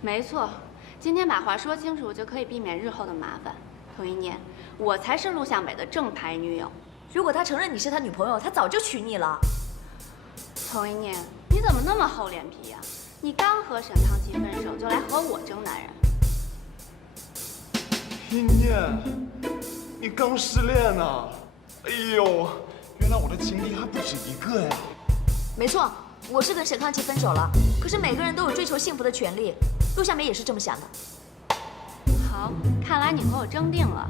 没错，今天把话说清楚，就可以避免日后的麻烦。童一念，我才是陆向北的正牌女友。如果他承认你是他女朋友，他早就娶你了。童一念，你怎么那么厚脸皮呀？你刚和沈康熙分手，就来和我争男人。一念，你刚失恋呢？哎呦，原来我的情敌还不止一个呀！没错，我是跟沈康熙分手了。可是每个人都有追求幸福的权利，陆向北也是这么想的。好，看来你和我争定了。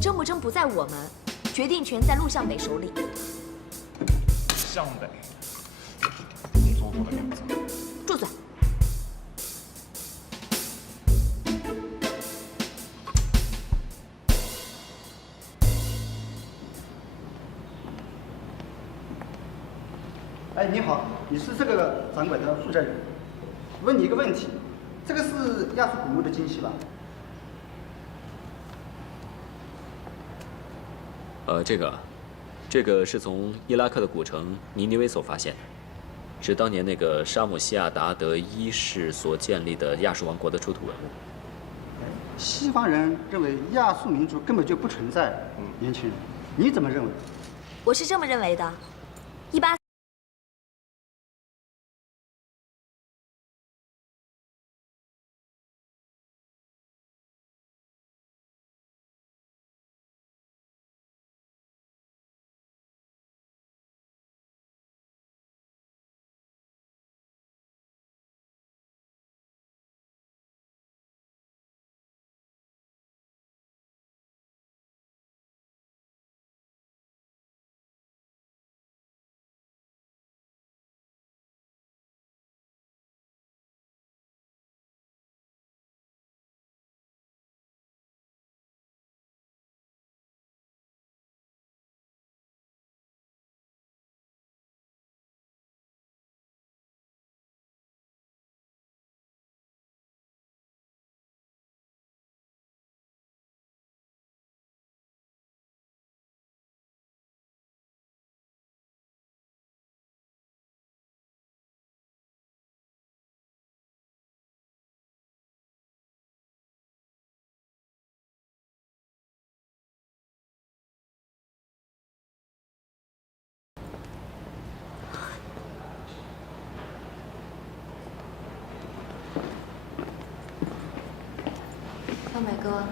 争不争不在我们，决定权在陆向北手里。向北，你做作的样子。住嘴！哎，你好，你是这个掌柜的负责人。问你一个问题，这个是亚述古墓的金器吧？这个是从伊拉克的古城尼尼微所发现的，是当年那个沙姆西亚达德一世所建立的亚述王国的出土文物。西方人认为亚述民族根本就不存在。年轻人，你怎么认为？我是这么认为的。向北哥，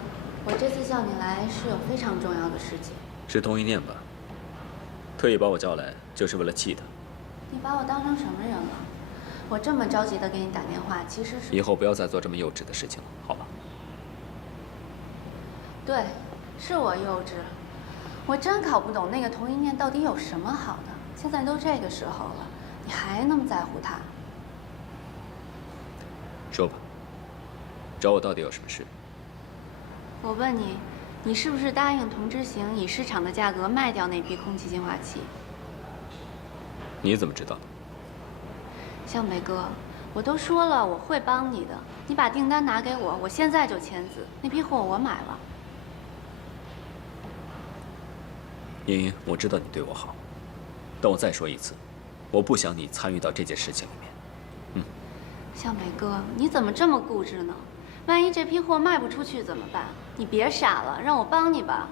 我这次叫你来是有非常重要的事情。是童一念吧？特意把我叫来，就是为了气他。你把我当成什么人了？我这么着急的给你打电话，其实是……以后不要再做这么幼稚的事情了，好吧？对，是我幼稚。我真搞不懂那个童一念到底有什么好的。现在都这个时候了，你还那么在乎他？说吧，找我到底有什么事？我问你，你是不是答应童之行以市场的价格卖掉那批空气净化器？你怎么知道的？向北哥，我都说了我会帮你的，你把订单拿给我，我现在就签字，那批货我买了。莹莹，我知道你对我好，但我再说一次，我不想你参与到这件事情里面。向北哥，你怎么这么固执呢？万一这批货卖不出去怎么办？你别傻了，让我帮你吧。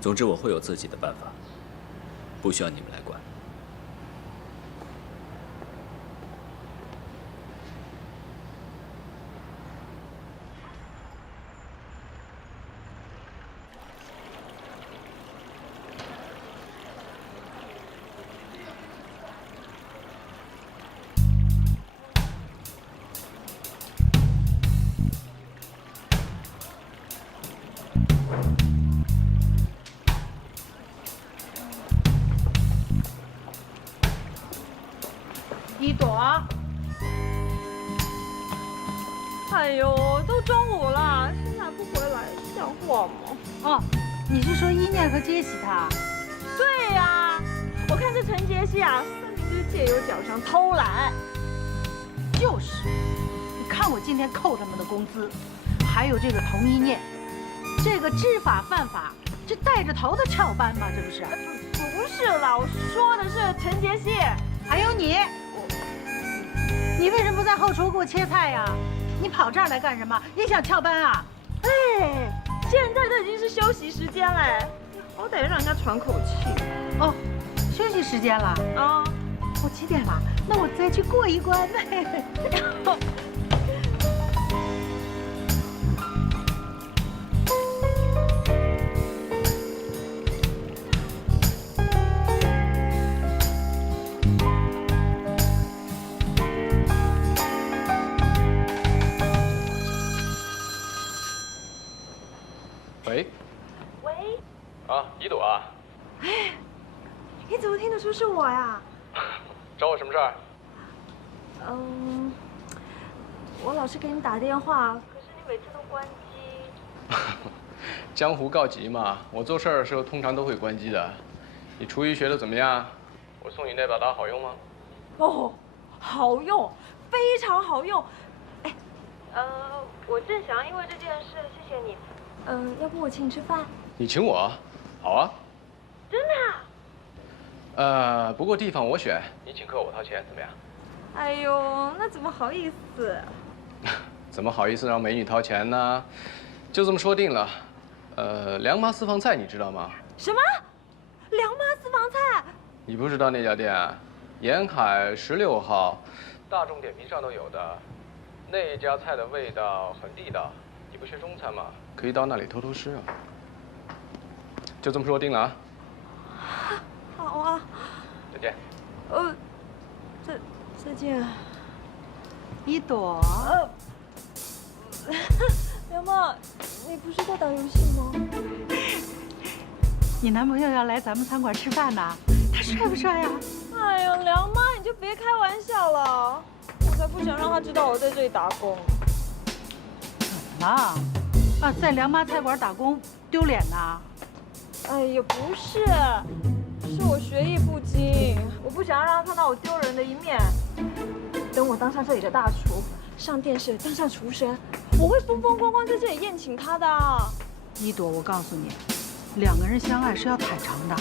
总之，我会有自己的办法，不需要你们来管。一朵，哎呦，都中午了，现在不回来，像话吗？哦，你是说一念和杰西他？对呀，我看这陈杰西啊，甚至借由脚上偷懒。就是，你看我今天扣他们的工资，还有这个童一念，这个知法犯法，这带着头的翘班吗？这不是？不是啦，我说的是陈杰西，还有你。你为什么不在后厨给我切菜呀！你跑这儿来干什么？也想翘班啊？哎，现在都已经是休息时间嘞，你好歹让人家喘口气。哦，休息时间了啊，我几点了？那我再去过一关。喂，喂，啊，一朵啊，你怎么听得出是我呀？找我什么事儿？我老是给你打电话，可是你每次都关机。江湖告急嘛，我做事儿的时候通常都会关机的。你厨艺学的怎么样？我送你那把刀好用吗？哦，好用，非常好用。哎，我正想因为这件事谢谢你。要不我请你吃饭？你请我？好啊。真的啊？不过地方我选，你请客我掏钱，怎么样？哎呦，那怎么好意思？怎么好意思让美女掏钱呢？就这么说定了。梁妈私房菜你知道吗？什么？梁妈私房菜？你不知道那家店啊？沿海16号，大众点评上都有的。那家菜的味道很地道。你不学中餐吗？可以到那里偷偷师啊。就这么说定了啊。好啊。再见。再见。一朵。梁妈，你不是在打游戏吗？你男朋友要来咱们餐馆吃饭呢，他帅不帅呀？哎呦，梁妈，你就别开玩笑了，我才不想让他知道我在这里打工。啊，在梁妈菜馆打工丢脸呐？哎呀，不是，是我学艺不精，我不想让他看到我丢人的一面。等我当上这里的大厨，上电视当上厨神，我会风风光光在这里宴请他的。一朵，我告诉你，两个人相爱是要坦诚的。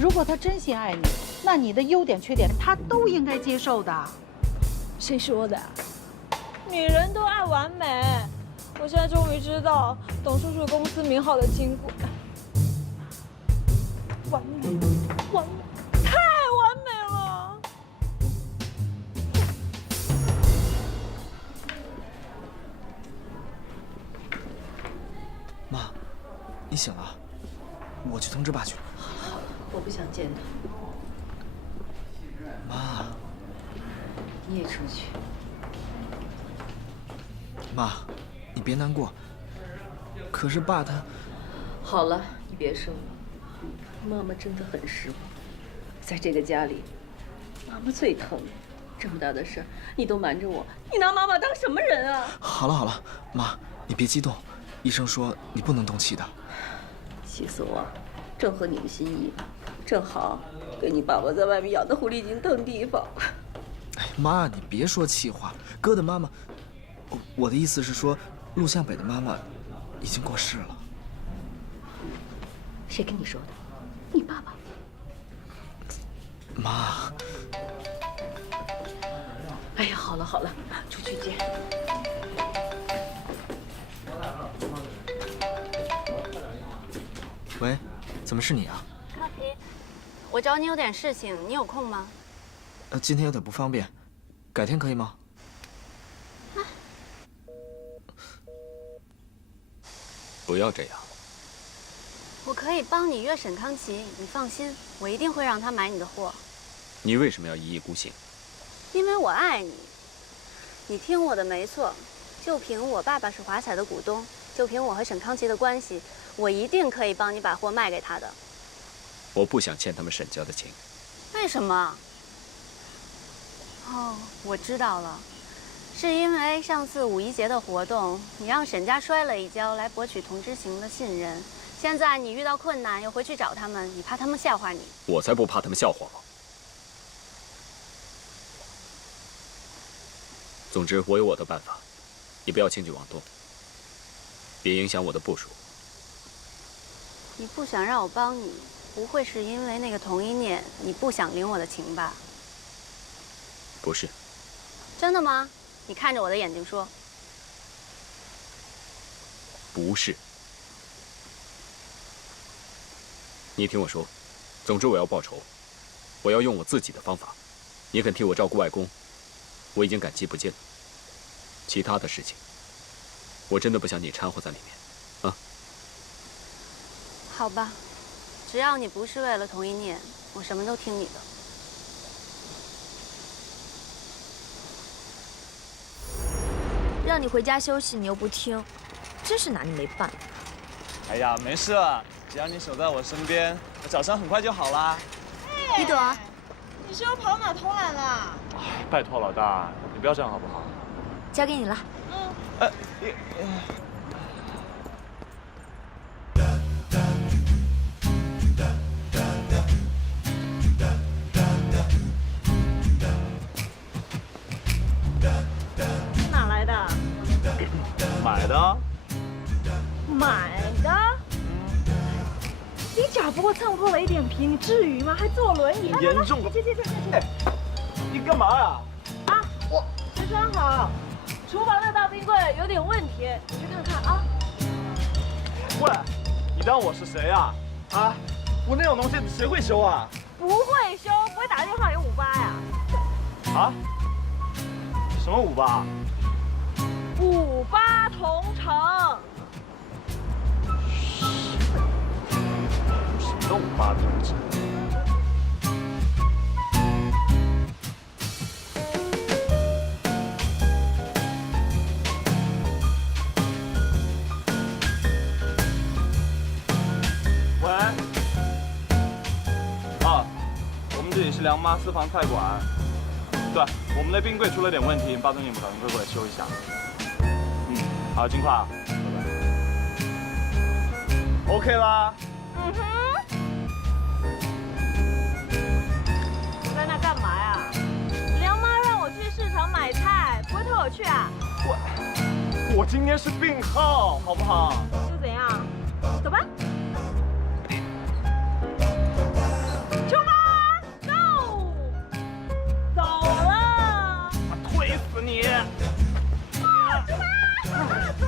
如果他真心爱你，那你的优点缺点他都应该接受的。谁说的？女人都爱完美。我现在终于知道董叔叔公司名号的经过。完美，完美，太完美了！妈，你醒了，我去通知爸去。好了，我不想见他。妈，你也出去。妈，你别难过。可是爸他……好了，你别说了。妈妈真的很失望，在这个家里，妈妈最疼。这么大的事儿，你都瞒着我，你拿妈妈当什么人啊？好了好了，妈，你别激动。医生说你不能动气的。气死我了！正合你的心意，正好给你爸爸在外面养的狐狸精腾地方。哎，妈，你别说气话。哥的妈妈，我的意思是说，陆向北的妈妈已经过世了。谁跟你说的？你爸爸。妈。哎呀，好了好了，出去见。喂，怎么是你啊？康琪，我找你有点事情，你有空吗？今天有点不方便，改天可以吗？不要这样。我可以帮你约沈康琪，你放心，我一定会让他买你的货。你为什么要一意孤行？因为我爱你。你听我的没错，就凭我爸爸是华彩的股东，就凭我和沈康琪的关系，我一定可以帮你把货卖给他的。我不想欠他们沈家的情。为什么？哦，我知道了，是因为上次五一节的活动，你让沈家摔了一跤来博取童之行的信任。现在你遇到困难又回去找他们，你怕他们笑话你？我才不怕他们笑话我。总之，我有我的办法，你不要轻举妄动，别影响我的部署。你不想让我帮你，不会是因为那个童一念，你不想领我的情吧？不是。真的吗？你看着我的眼睛说。不是。你听我说，总之我要报仇，我要用我自己的方法。你肯替我照顾外公，我已经感激不尽了。其他的事情，我真的不想你掺和在里面，啊？好吧，只要你不是为了童一念，我什么都听你的。让你回家休息，你又不听，真是拿你没办法。哎呀，没事，只要你守在我身边，我脚伤很快就好啦。李朵，你是又跑哪偷懒了？哎，拜托老大，你不要这样好不好？交给你了。哪来的？买的。买的？你脚不过蹭破了一点皮，你至于吗？还坐轮椅？严重的。去。你干嘛呀？啊，我没装好，厨房那大冰柜有点问题，你去看看啊。喂，你当我是谁呀？啊，我那种东西谁会修啊？不会修，不会打电话给58呀？啊？什么58？58同城。什么58同城？喂。啊，我们这里是梁妈私房菜馆。对，我们的冰柜出了点问题，巴总，你们赶快过来修一下。好，尽快啊，拜拜。OK 啦。在那干嘛呀？梁妈让我去市场买菜，不会推我去啊？我今天是病号，好不好？又怎样？走吧。出发 ，Go！ 走了。我推死你！出发，走。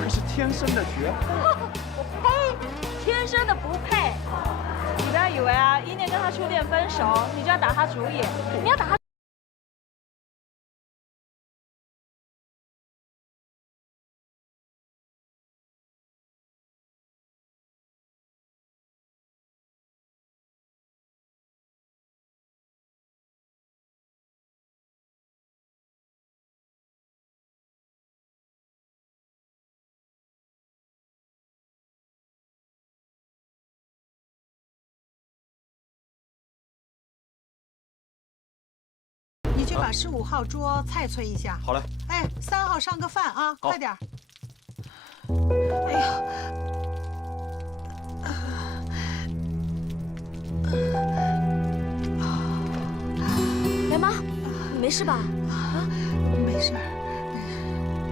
可是天生的绝。我呸！天生的不配。你不要以为啊，一念跟他初恋分手，你就要打他主意，你要打他。你去把15号桌菜催一下。好嘞。哎，3号上个饭啊，好快点。哎呀，梁妈，你没事吧？啊，没事，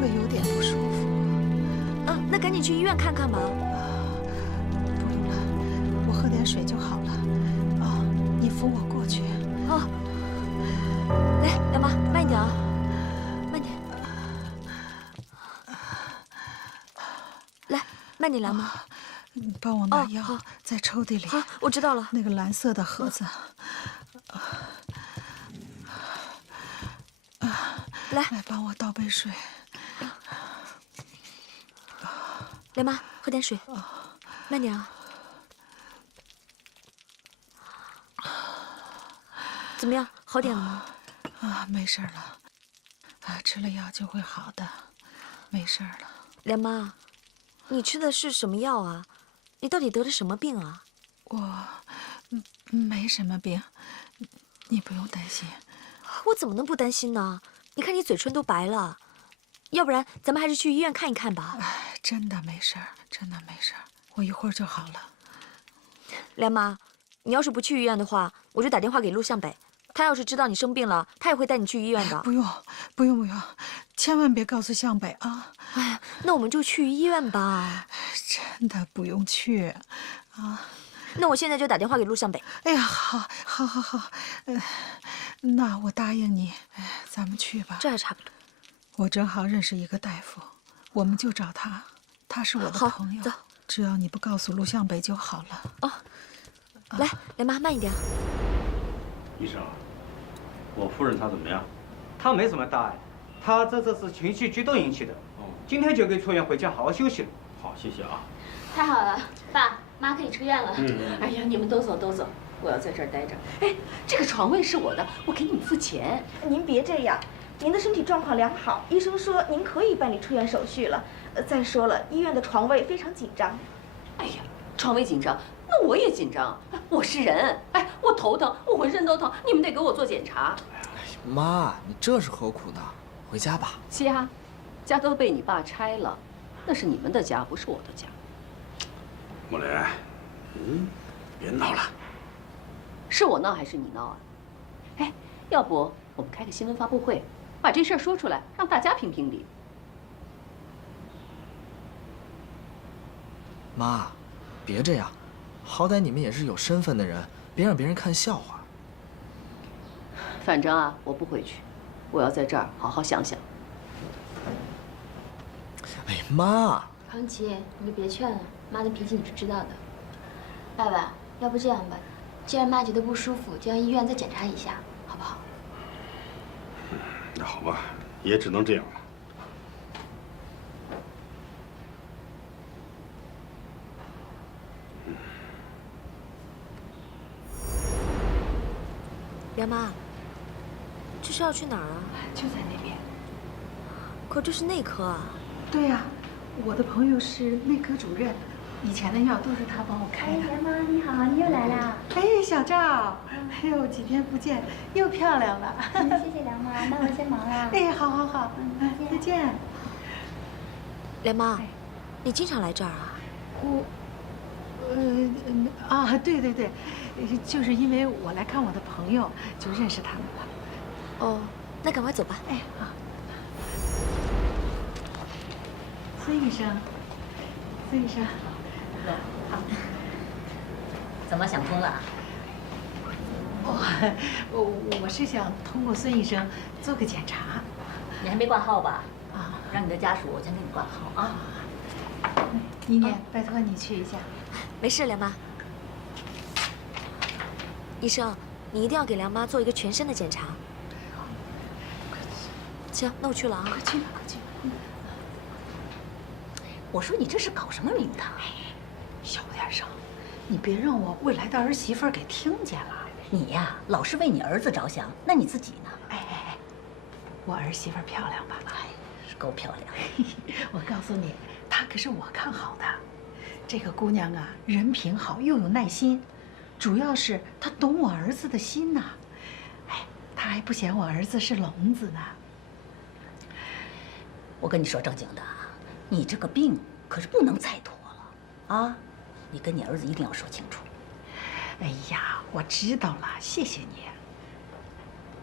胃有点不舒服。那赶紧去医院看看吧。不用了，我喝点水就好了。啊，你扶我过去。哦。来，梁妈，慢一点啊。慢点，梁妈。你帮我拿药，在抽屉里。好，我知道了。那个蓝色的盒子。来，帮我倒杯水。梁妈，喝点水。慢点啊。怎么样？好点了吗？没事了。吃了药就会好的，没事了。梁妈，你吃的是什么药啊？你到底得了什么病啊？我没什么病，你不用担心。我怎么能不担心呢？你看你嘴唇都白了，要不然咱们还是去医院看一看吧。真的没事儿，真的没事儿，我一会儿就好了。梁妈，你要是不去医院的话，我就打电话给陆向北。他要是知道你生病了，他也会带你去医院的。不用，不用，千万别告诉向北啊！哎呀，那我们就去医院吧。真的不用去，那我现在就打电话给陆向北。哎呀，好，那我答应你，咱们去吧。这还差不多。我正好认识一个大夫，我们就找他，他是我的朋友。走，只要你不告诉陆向北就好了。哦，来，梁妈慢一点。医生，我夫人她怎么样？她没什么大碍，她这次是情绪激动引起的。今天就可以出院回家好好休息了。好，谢谢啊。太好了，爸妈可以出院了。哎呀，你们都走都走，我要在这儿待着。哎，这个床位是我的，我给你们付钱。您别这样，您的身体状况良好，医生说您可以办理出院手续了。再说了，医院的床位非常紧张。哎呀，床位紧张，那我也紧张。我是人，哎，我头疼，我浑身都疼，你们得给我做检查。妈，你这是何苦呢？回家吧。家，家都被你爸拆了，那是你们的家，不是我的家。莫雷，别闹了。是我闹还是你闹啊？哎，要不我们开个新闻发布会，把这事儿说出来，让大家评评理。妈，别这样，好歹你们也是有身份的人，别让别人看笑话。反正啊，我不回去，我要在这儿好好想想。哎，妈，康琪，你就别劝了，妈的脾气你是知道的。爸爸，要不这样吧，既然妈觉得不舒服，就让医院再检查一下，好不好？那好吧，也只能这样了。梁妈，这是要去哪儿啊？就在那边。可这是内科啊。对呀，我的朋友是内科主任，以前的药都是他帮我开的。梁妈你好，你又来啦。哎，小赵，哎呦，几天不见，又漂亮了。谢谢梁妈，那我先忙了。哎，好，再见。梁妈，你经常来这儿啊？对，就是因为我来看我的朋友，就认识他们了。哦，那赶快走吧。哎，好。孙医生，好。怎么想通了？我是想通过孙医生做个检查。你还没挂号吧？让你的家属先给你挂号啊。妮妮，拜托你去一下。没事，梁妈。医生，你一定要给梁妈做一个全身的检查。行，那我去了啊。快去吧。我说你这是搞什么名堂？小点声，你别让我未来的儿媳妇给听见了。你呀，老是为你儿子着想，那你自己呢？哎，我儿媳妇漂亮吧？是够漂亮。我告诉你，她可是我看好的。这个姑娘啊，人品好，又有耐心，主要是她懂我儿子的心呐。哎，她还不嫌我儿子是聋子呢。我跟你说正经的，你这个病可是不能再拖了啊！你跟你儿子一定要说清楚。哎呀，我知道了，谢谢你。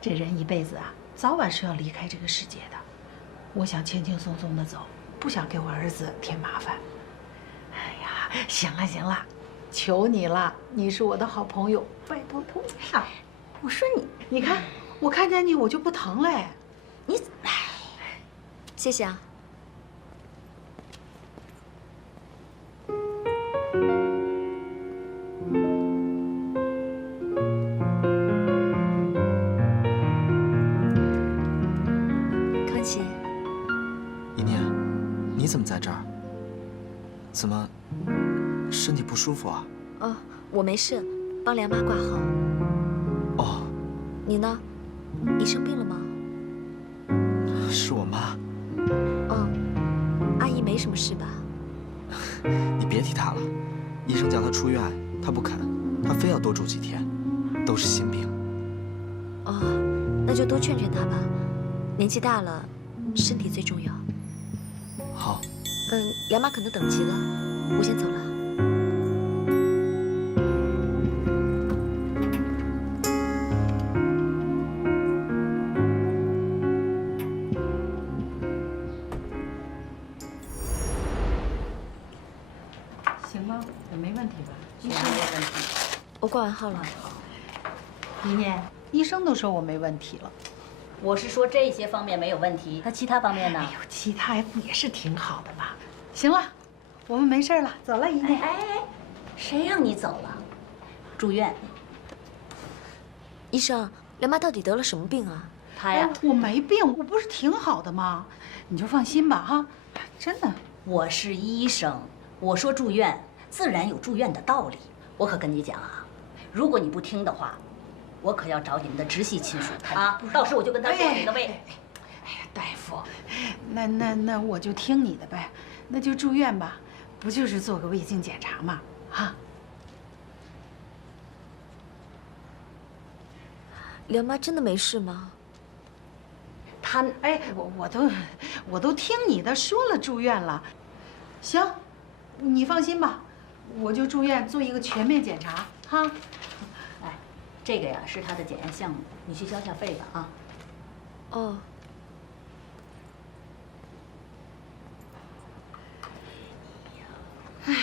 这人一辈子啊，早晚是要离开这个世界的。我想轻轻松松的走，不想给我儿子添麻烦。哎呀，行了，求你了，你是我的好朋友，拜托。我说你看，我看见你我就不疼嘞。谢谢啊。怎么在这儿？怎么身体不舒服啊？哦，我没事，帮梁妈挂号。哦，你呢？你生病了吗？是我妈。哦，阿姨没什么事吧？你别提她了，医生叫她出院，她不肯，她非要多住几天，都是心病。哦，那就多劝劝她吧，年纪大了，身体最重要。好。梁妈可能等急了，我先走了。行吗？也没问题吧？医生没问题。我挂完号了。妮妮，医生都说我没问题了。我是说这些方面没有问题，那其他方面呢？哎呦，其他也是挺好的吧？行了，我们没事了，走了，妮妮。哎，谁让你走了？住院。医生，梁妈到底得了什么病啊？她呀，我没病，我不是挺好的吗？你就放心吧，哈，真的。我是医生，我说住院，自然有住院的道理。我可跟你讲啊，如果你不听的话，我可要找你们的直系亲属啊！到时我就跟他说你的胃。哎呀，大夫，那我就听你的呗，那就住院吧，不就是做个胃镜检查嘛，啊？梁妈真的没事吗？她哎，我都听你的说了住院了，行，你放心吧，我就住院做一个全面检查哈。哎，这个呀是他的检验项目，你去交下费吧啊。哦。哎呀。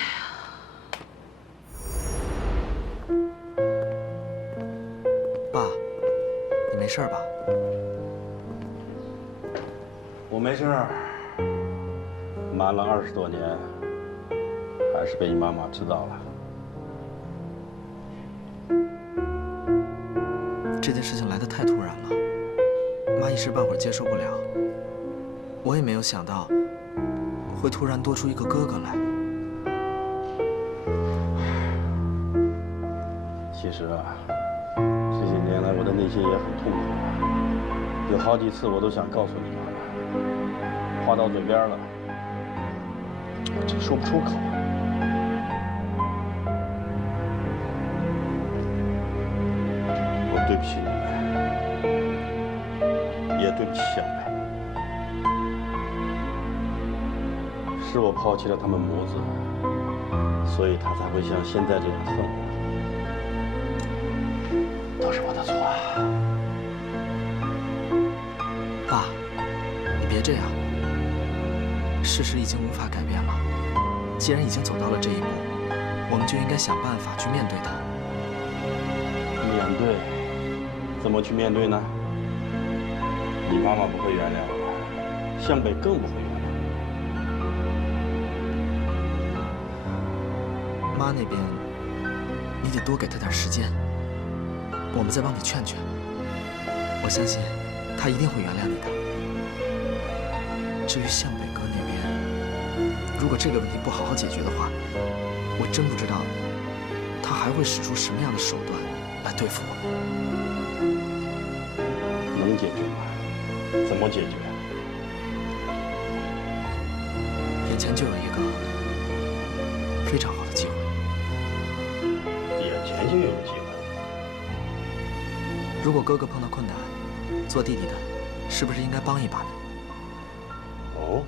爸，你没事吧？我没事儿，瞒了20多年，还是被你妈妈知道了。这件事情来得太突然了，妈一时半会儿接受不了。我也没有想到，会突然多出一个哥哥来。其实啊，这些年来我的内心也很痛苦，有好几次我都想告诉你妈妈，话到嘴边了，我却说不出口。我对不起你们，也对不起向北，是我抛弃了他们母子，所以他才会像现在这样恨我。都是我的错。爸，你别这样。事实已经无法改变了，既然已经走到了这一步，我们就应该想办法去面对它。面对？怎么去面对呢？你妈妈不会原谅我，向北更不会原谅妈那边，你得多给她点时间。我们再帮你劝劝，我相信她一定会原谅你的。至于向北哥那边，如果这个问题不好好解决的话，我真不知道他还会使出什么样的手段来对付我。能解决吗？怎么解决？眼前就有一个非常好的机会。眼前就有机会。如果哥哥碰到困难，做弟弟的，是不是应该帮一把呢？哦。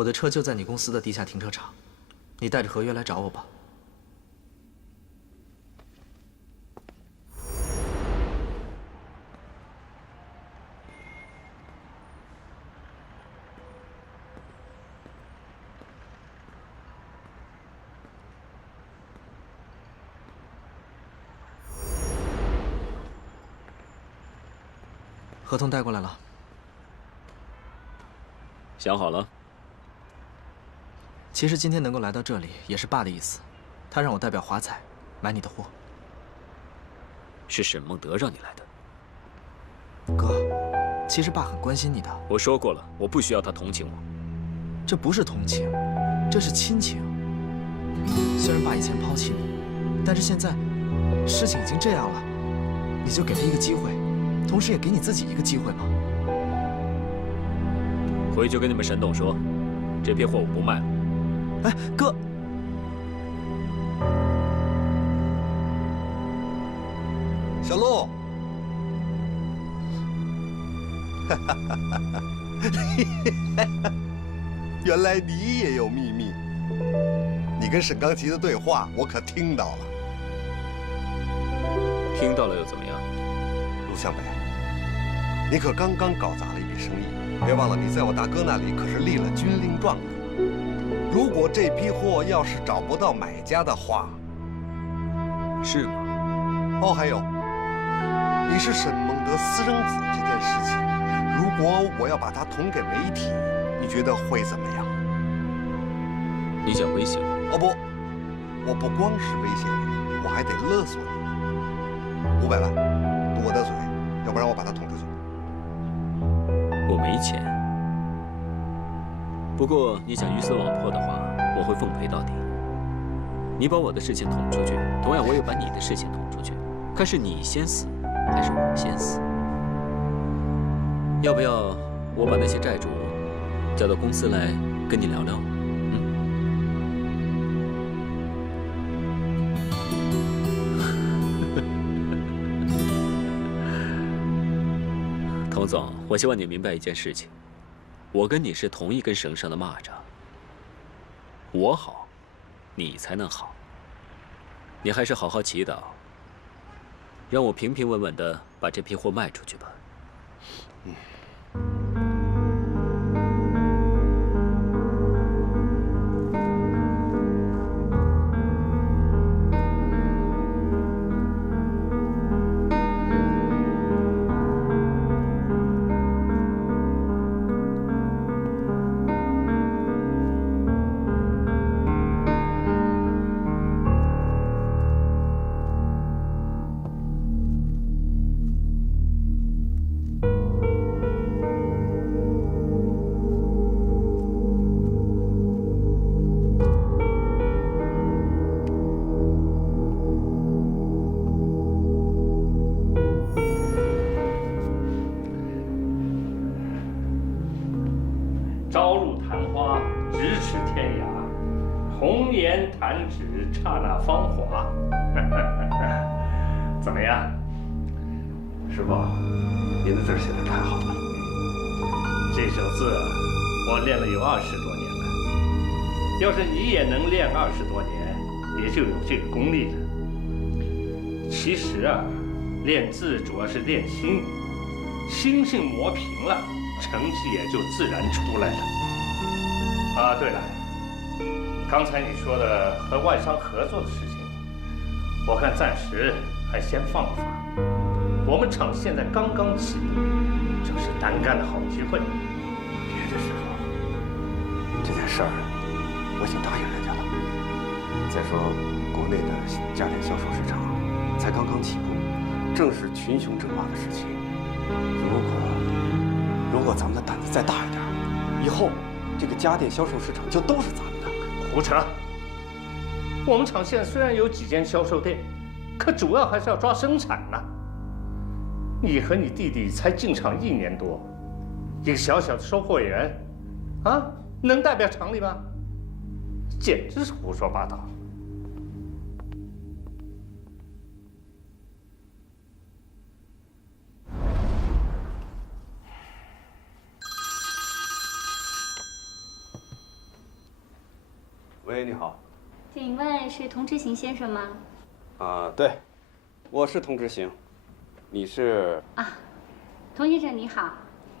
我的车就在你公司的地下停车场，你带着合约来找我吧。合同带过来了。想好了？其实今天能够来到这里，也是爸的意思，他让我代表华彩买你的货。是沈梦德让你来的。哥，其实爸很关心你的。我说过了，我不需要他同情我。这不是同情，这是亲情。虽然爸以前抛弃你，但是现在事情已经这样了，你就给他一个机会。 同时也给你自己一个机会嘛。回去跟你们沈董说，这批货我不卖了。哎，哥，小陆，原来你也有秘密。你跟沈刚奇的对话，我可听到了。听到了又怎么样？陆向北。 你可刚刚搞砸了一笔生意，别忘了你在我大哥那里可是立了军令状的。如果这批货要是找不到买家的话，是吗？哦，还有，你是沈梦德私生子这件事情，如果我要把它捅给媒体，你觉得会怎么样？你想威胁我？哦不，我不光是威胁你，我还得勒索你，500万，堵我的嘴，要不然我把它捅出去。 我没钱，不过你想鱼死网破的话，我会奉陪到底。你把我的事情捅出去，同样我也把你的事情捅出去，看是你先死，还是我先死。要不要我把那些债主叫到公司来跟你聊聊？童总，我希望你明白一件事情，我跟你是同一根绳上的蚂蚱。我好，你才能好。你还是好好祈祷，让我平平稳稳的把这批货卖出去吧。朝露昙花，咫尺天涯；红颜弹指，刹那芳华。怎么样，师傅？您的字写得太好了。这首字我练了有20多年了。要是你也能练20多年，也就有这个功力了。其实啊，练字主要是练心，心性磨平了。 成绩也就自然出来了。啊，对了，刚才你说的和外商合作的事情，我看暂时还先放一放。我们厂现在刚刚起步，正是单干的好机会。别的师傅，这件事儿我已经答应人家了。再说，国内的家电销售市场才刚刚起步，正是群雄争霸的时期。如果咱们的胆子再大一点，以后这个家电销售市场就都是咱们的。胡扯！我们厂现在虽然有几间销售店，可主要还是要抓生产呢。你和你弟弟才进厂1年多，一个小小的售货员，啊，能代表厂里吗？简直是胡说八道。喂，你好。请问是童之行先生吗？啊，对，我是童之行。你是？啊，童先生你好，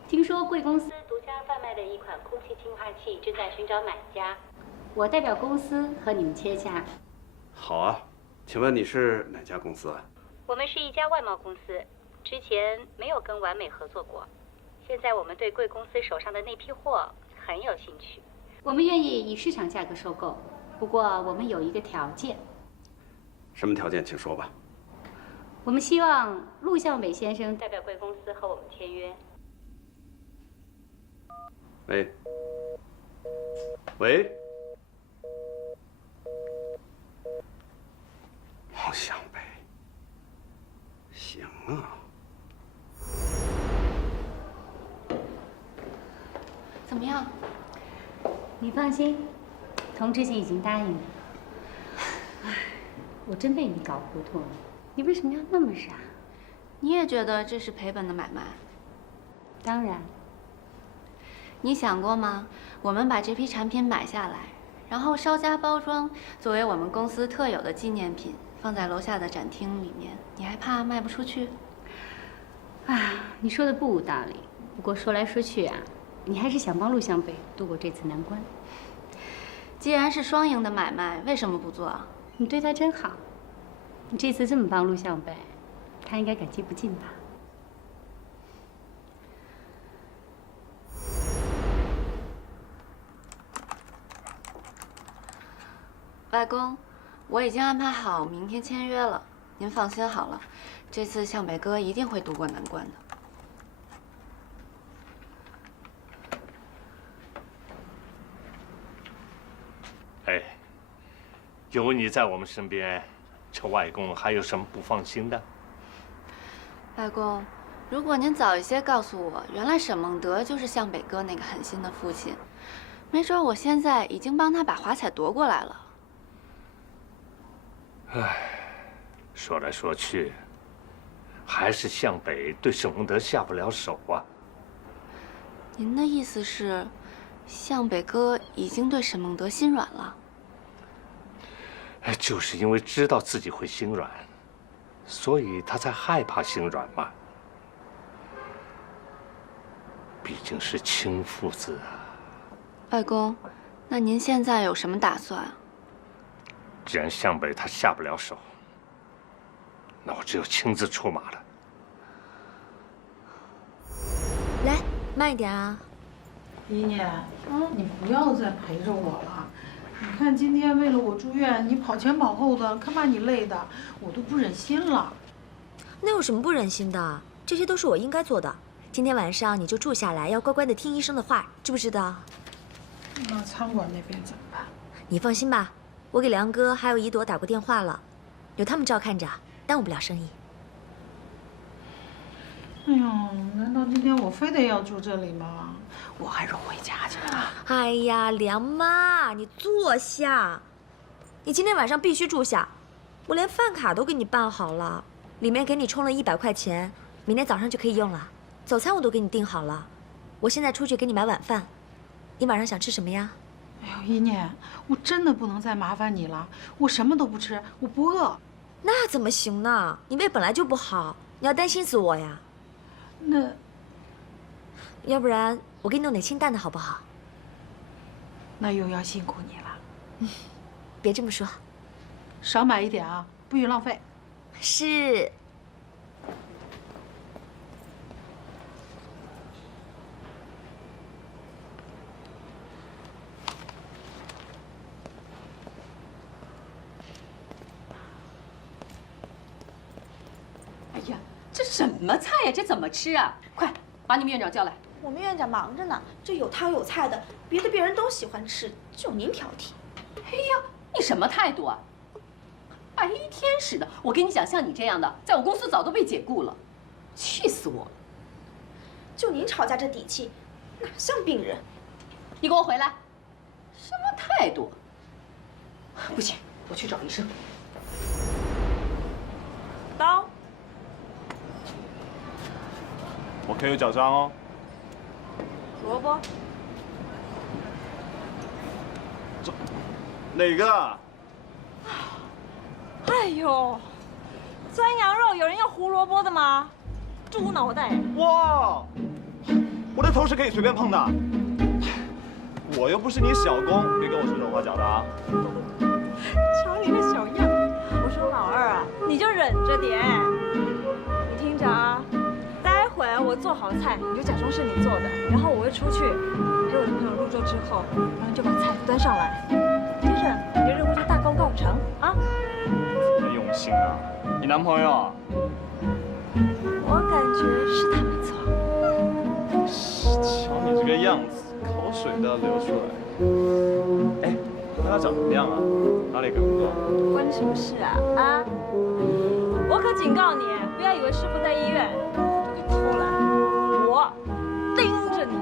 听说贵公司独家贩卖的一款空气净化器正在寻找买家，我代表公司和你们接洽。好啊，请问你是哪家公司啊？我们是一家外贸公司，之前没有跟完美合作过，现在我们对贵公司手上的那批货很有兴趣，我们愿意以市场价格收购。不过我们有一个条件。什么条件？请说吧。我们希望陆向北先生代表贵公司和我们签约。喂。喂。陆向北。行啊。怎么样？你放心。童之行已经答应了。唉，我真被你搞糊涂了。你为什么要那么傻？你也觉得这是赔本的买卖？当然。你想过吗？我们把这批产品买下来，然后稍加包装，作为我们公司特有的纪念品，放在楼下的展厅里面，你还怕卖不出去？啊，你说的不无道理。不过说来说去啊，你还是想帮陆向北度过这次难关。既然是双赢的买卖，为什么不做？你对他真好，你这次这么帮陆向北，他应该感激不尽吧？外公，我已经安排好明天签约了，您放心好了，这次向北哥一定会渡过难关的。哎，有你在我们身边，这外公还有什么不放心的？外公，如果您早一些告诉我，原来沈梦德就是向北哥那个狠心的父亲，没准我现在已经帮他把华彩夺过来了。唉，说来说去，还是向北对沈梦德下不了手啊。您的意思是，向北哥已经对沈梦德心软了？就是因为知道自己会心软，所以他才害怕心软嘛。毕竟是亲父子啊。外公，那您现在有什么打算？既然向北他下不了手，那我只有亲自出马了。来，慢一点啊。姨娘，你不要再陪着我了。你看今天为了我住院，你跑前跑后的，看把你累的，我都不忍心了。那有什么不忍心的？这些都是我应该做的。今天晚上你就住下来，要乖乖的听医生的话，知不知道？那餐馆那边怎么办？你放心吧，我给梁哥还有一朵打过电话了，有他们照看着，耽误不了生意。哎呦，难道今天我非得要住这里吗？我还是回家去吧。哎呀，梁妈，你坐下。你今天晚上必须住下，我连饭卡都给你办好了，里面给你充了100块钱，明天早上就可以用了。早餐我都给你订好了，我现在出去给你买晚饭。你晚上想吃什么呀？哎呦，姨娘，我真的不能再麻烦你了，我什么都不吃，我不饿。那怎么行呢？你胃本来就不好，你要担心死我呀。那，要不然我给你弄点清淡的好不好？那又要辛苦你了。别这么说，少买一点啊，不许浪费。是。哎呀，这什么菜呀？这怎么吃啊？快把你们院长叫来。我们院长忙着呢，这有汤有菜的，别人都喜欢吃，就您挑剔。哎呀，你什么态度啊？白天使的！我跟你讲，像你这样的，在我公司早都被解雇了，气死我了！就您吵架这底气，哪像病人？你给我回来！什么态度？不行，我去找医生。刀。我可以有脚章哦。萝卜。哪个？哎呦，酸羊肉有人要胡萝卜的吗？猪脑袋！哇，我的头是可以随便碰的。我又不是你小工，别跟我指手画脚的啊！瞧你那小样！我说老二啊，你就忍着点。你听着啊，待会我做好菜，你就假装是你做的，然后我会出去陪我的朋友入座之后，然后就把菜端上来。接着你的任务就大功告成啊！这么用心啊！你男朋友啊？我感觉是他没错。瞧你这个样子，口水都要流出来。哎，那他长怎么样啊？哪里改不过？关你什么事啊？啊！我可警告你，不要以为师傅在医院就可以偷懒，我盯着你。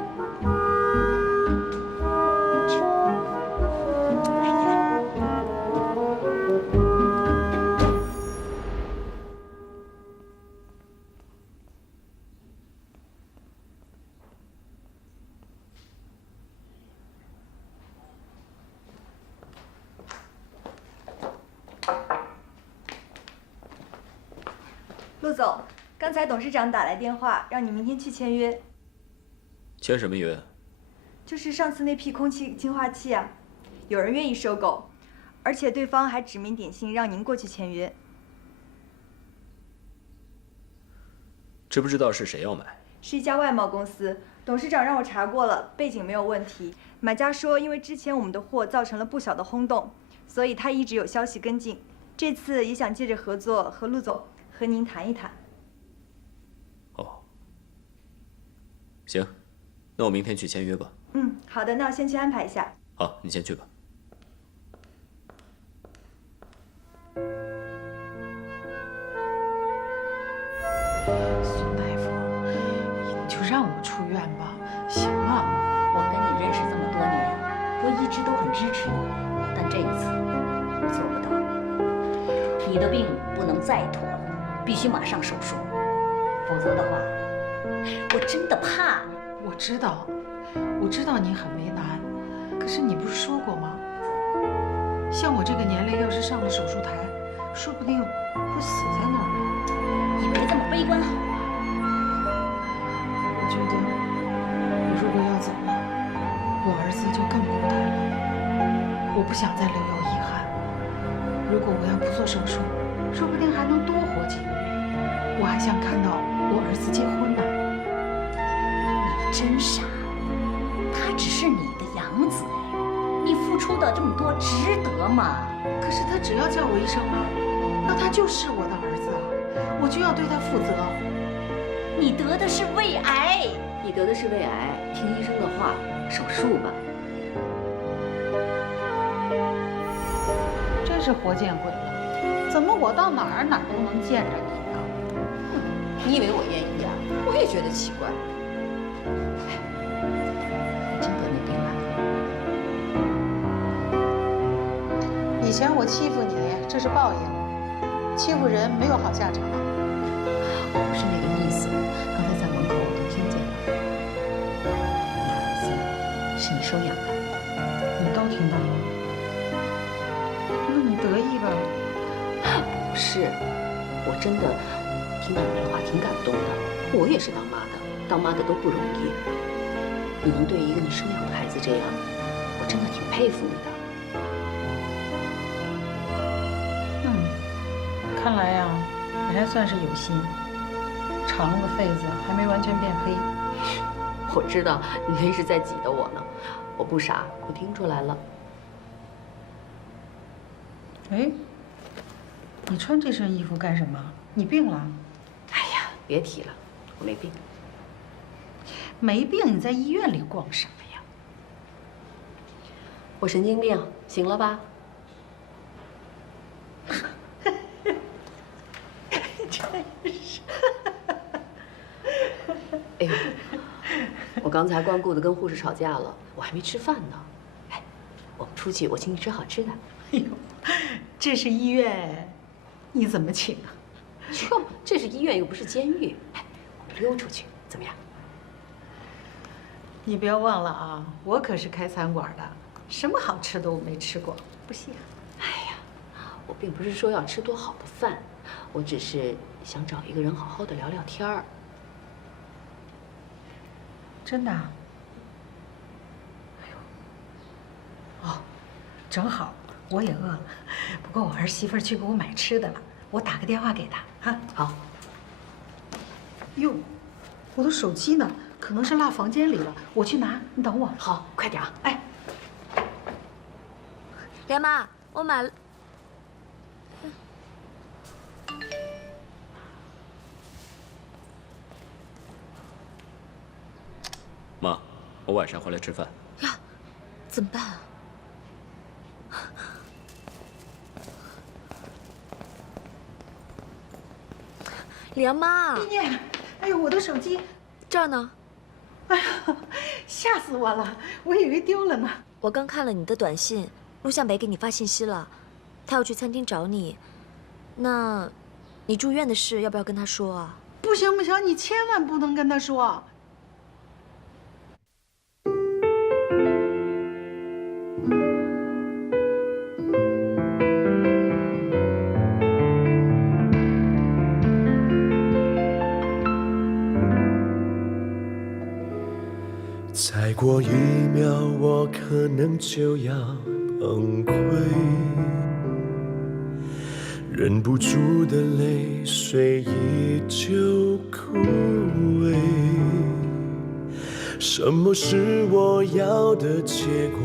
陆总，刚才董事长打来电话，让你明天去签约。签什么约？就是上次那批空气净化器啊，有人愿意收购，而且对方还指名点姓让您过去签约。知不知道是谁要买？是一家外贸公司，董事长让我查过了，背景没有问题。买家说，因为之前我们的货造成了不小的轰动，所以他一直有消息跟进。这次也想借着合作和陆总和您谈一谈。哦，行，那我明天去签约吧。嗯，好的，那我先去安排一下。好，你先去吧。孙大夫，你就让我出院吧，行吗？我跟你认识这么多年，我一直都很支持你，但这一次我做不到。你的病不能再拖了，必须马上手术，否则的话，我真的怕你。我知道，我知道你很为难，可是你不是说过吗？像我这个年龄，要是上了手术台，说不定会死在那儿。你别这么悲观好吗？我觉得，我如果要走了，我儿子就更孤单了。我不想再留有遗憾。如果我要不做手术，说不定还能多活几年。我还想看到我儿子结婚呢。你真傻，他只是你的养子哎，你付出的这么多值得吗？可是他只要叫我一声妈，那他就是我的儿子啊，我就要对他负责。你得的是胃癌，你得的是胃癌，听医生的话，手术吧。真是活见鬼了，怎么我到哪儿都能见着你呢？你以为我愿意呀？我也觉得奇怪。真得那病了？以前我欺负你，这是报应，欺负人没有好下场。我不是那个意思，刚才在门口我都听见了。你儿子是你收养的，你都听到了？那你得意吧？不是，我真的听到你那话挺感动的。我也是当妈的，当妈的都不容易。你能对一个你收养的孩子这样，我真的挺佩服你的。看来呀，你还算是有心。长了个痱子还没完全变黑。我知道你那是在挤得我呢，我不傻，我听出来了。哎，你穿这身衣服干什么？你病了？哎呀，别提了，我没病。没病，你在医院里逛什么呀？我神经病，行了吧？真是。哎呦，我刚才光顾着跟护士吵架了，我还没吃饭呢。哎，我们出去，我请你吃好吃的。哎呦，这是医院，你怎么请啊？哟，这是医院又不是监狱。哎，我们溜出去怎么样？你不要忘了啊，我可是开餐馆的，什么好吃的我没吃过。不谢。哎呀，我并不是说要吃多好的饭，我只是想找一个人好好的聊聊天儿。真的？哎呦，哦，正好我也饿了，不过我儿媳妇去给我买吃的了，我打个电话给她哈。好。哟，我的手机呢？可能是落房间里了，我去拿，你等我。好，快点啊！哎，莲妈，我买了。妈，我晚上回来吃饭。呀，怎么办啊？莲妈，丽念，哎呦，我的手机这儿呢。哎呀，吓死我了，我以为丢了呢。我刚看了你的短信，陆向北给你发信息了，他要去餐厅找你。那，你住院的事要不要跟他说啊？不行不行，你千万不能跟他说。再过1秒，我可能就要崩溃，忍不住的泪水依旧枯萎。什么是我要的结果，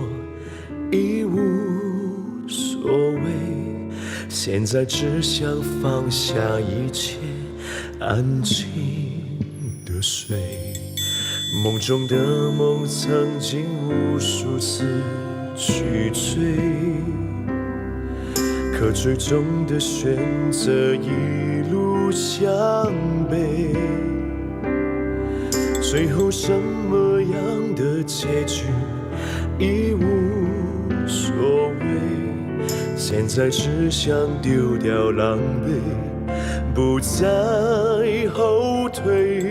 已无所谓。现在只想放下一切，安静的睡。梦中的梦曾经无数次去追，可最终的选择一路向北。最后什么样的结局已无所谓，现在只想丢掉狼狈，不再后退。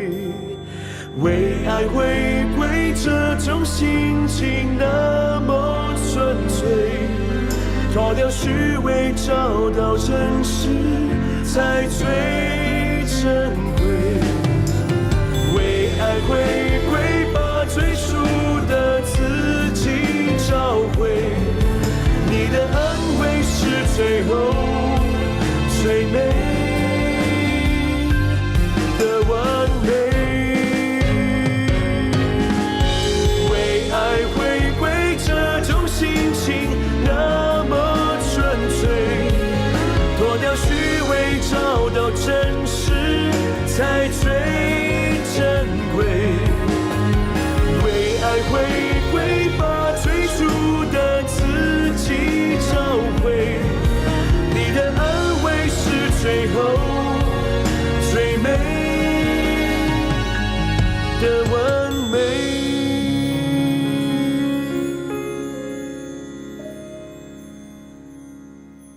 为爱回归这种心情那么纯粹，脱掉虚伪，找到真实才最珍贵。为爱回归，把最初的自己找回。你的安慰是最后最美的完美。心情那么纯粹，脱掉虚伪，找到真实才最珍贵。为爱回归，把最初的自己找回。你的安慰是最后